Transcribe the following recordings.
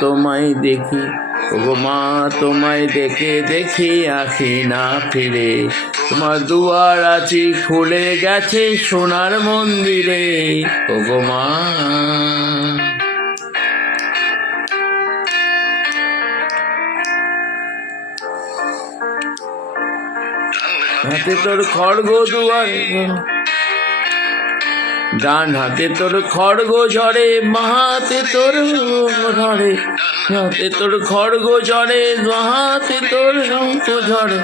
তোমায় দেখি ওগো মা, তোমায় দেখে দেখি আঁখি না ফিরে। তোমার দুয়ার আছি খুলে গেছে সোনার মন্দিরে ওগো মা। হাতে তোর খড়গ দুয়ারে, ডান হাতে তোর খড়গ ঝরে, মাহাতে তোর ঝরে। হাতে তোর খড়গ ঝরে, মাহাতে তোর শঙ্খ ঝরে।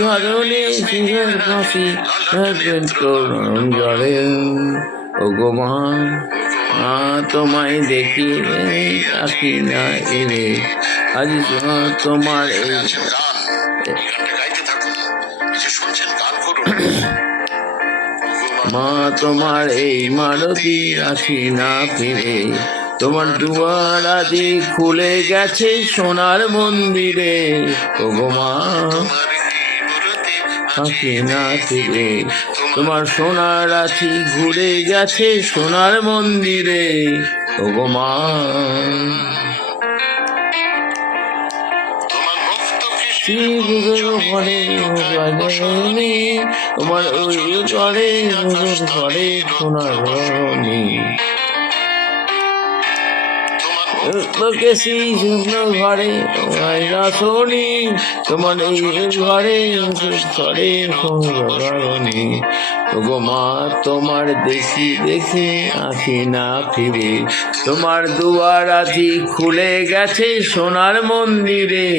ঝরনে সিংহের ফাঁসি তোর ঝরে ওগো মা। তোমায় দেখি আঁখি না এরে। আজ তোমার মা, তোমার এই মালতী আঁখি না ফিরে। তোমার দুয়ার আজি খুলে গেছে সোনার মন্দিরে ওগো মা। আঁখি না ফিরে, তোমার সোনার আছি ঘুরে গেছে সোনার মন্দিরে ওগো মা। তোমার ওই ঘরে ঘরে সোনার রনি লোকেছি ঘরে শোনি। তোমার এই ঘরে ঘরে রনি ওগো মা। তোমার দেখি দেখি আঁখি না ফিরে। তোমার দুয়ার আজি খুলে গেছে সোনার মন্দিরে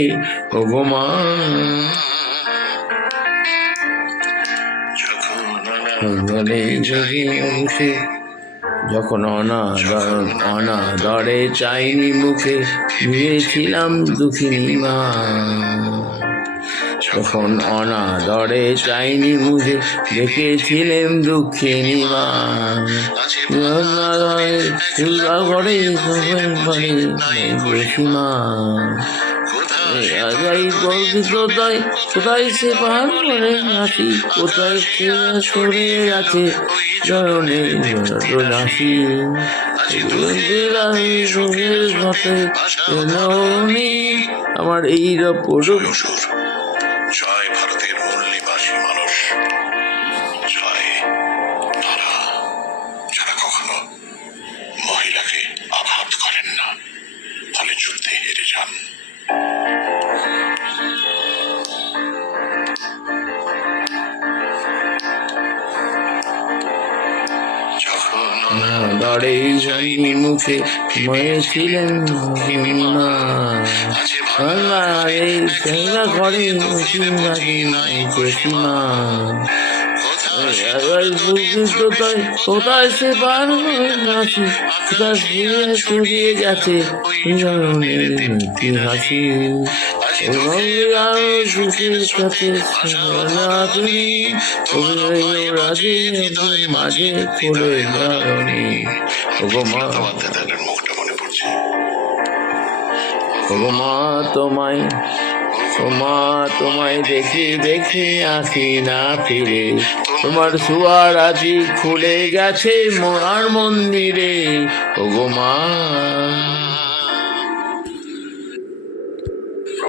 ওগো মা। যখন অনাদরে চাইনি মুখে, ভেবেছিলাম দুঃখিনী মা। যখন অনাদরে চাইনি মুখে, দেখেছিলেন দুঃখিনী মা। ঘরে মা কোথায় সে পাহাড় করে নাচি, কোথায় সরে আছে জরনে নাচি। আমার এই জয় ভারতের মূল নিবাসী মানুষ, জয় তারা যারা কখনো মহিলাকে আঘাত করেন না, ফলে যুদ্ধে হেরে যান। দরে যাইনি মুখে মরেছিলেন না। ঘরে কোথায় সে বার হাসি, কোথায় সরিয়ে গেছে হাসি। সুখের সাথে মাঝে চলে যাওনি ওগো মা। ওগো মা, তোমায় তোমায় দেখি দেখি আঁখি না ফিরে। তোমার দুয়ার আজি খুলে গেছে মোর মন্দিরে ওগো মা।